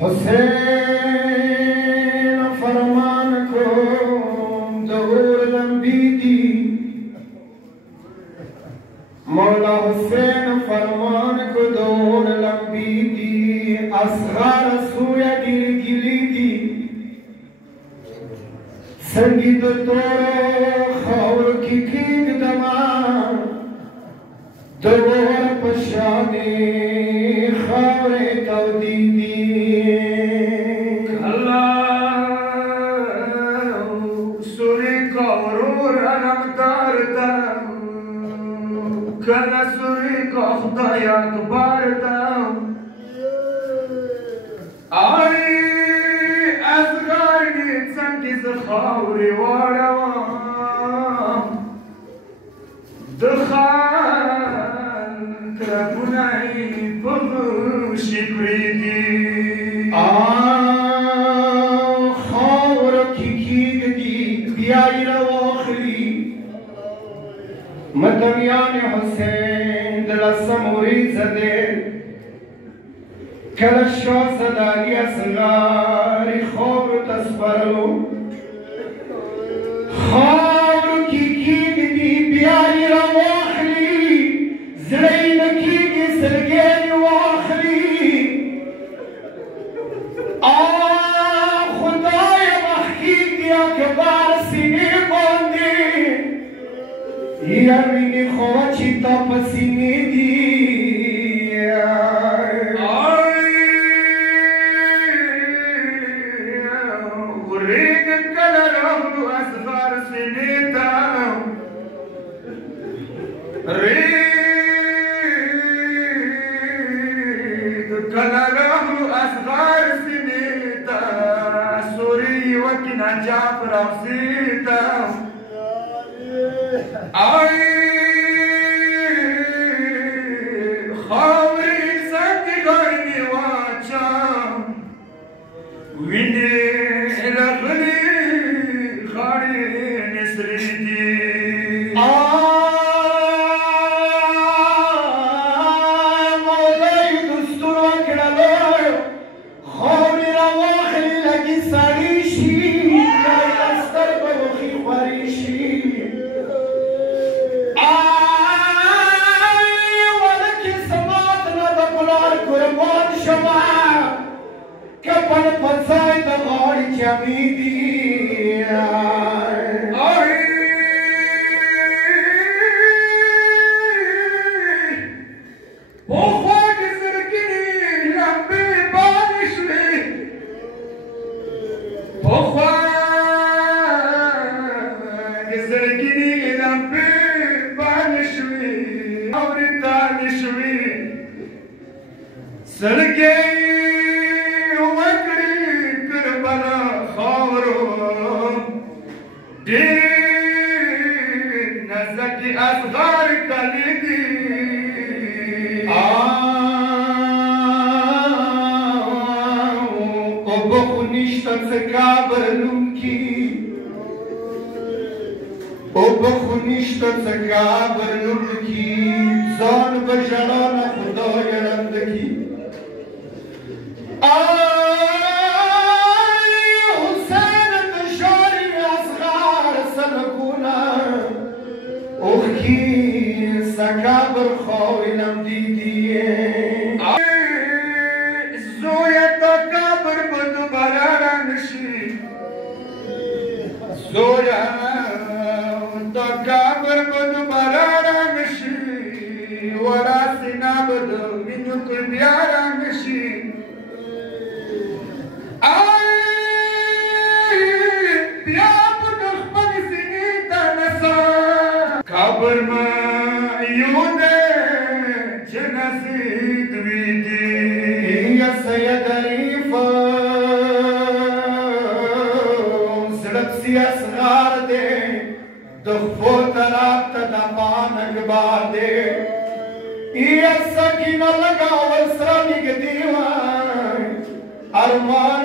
हुसैन फरमान को दूर लंबी दी, मौला हुसैन फरमान को दूर लंबी दी, असगार सूया गिली दी, संगीत तोरो खौर की कीक दमा, दूर पशाने खौरे तवदी दी। Kana suri ko khudaya kubartam Ay azgar git sanki zakhawri warawam Dukhan kragunai bugu shikridi khawr ki kigdi biyai rawakhli مدمیان حسین دل سموری زده کلشا زداری اصغاری خور تسپرلو خور کی دی بیاری را واخلی زرین کی سرگین واخلی خدای محکی دیا که بار سینی باندی یارینی خواچی تا پسینی دی ورین کلرم دو اصغار سنیتا رین کلرم دو اصغار سنیتا سوری وکنا جاپ رفزیتا Ay khawri santigani wacham winde lagni khari nisridi moulay dustur akdalo khawri rawakhli lagi sarishi astar bawkhi kharishi قربان شما کپن پسای دغاری چمیدی بخواک زرگینی لمبی بانشوی بخواک زرگینی لمبی بانشوی اوری دانشوی سرگی وکری کربلا خورو دین نزکی اصغار کلیدی او بخونیشتا زکابر لونکی او بخونیشتا زکابر لونکی زان بجران خدای رندکی حسین بشاری اصغار سنکونا اخی سکابر خوینم دیدیه زویت کابر بدو برارنشی زویت کابر بدو برارنشی وراسنا بدو منو کل بیارنشی خبر ما یوده جنسید ویدی یا سید عریفا سڑک سی اصغار دے دخفو طرف تدمان اگبار دے یا سکینہ لگا والسرا نگ دیوان ارمان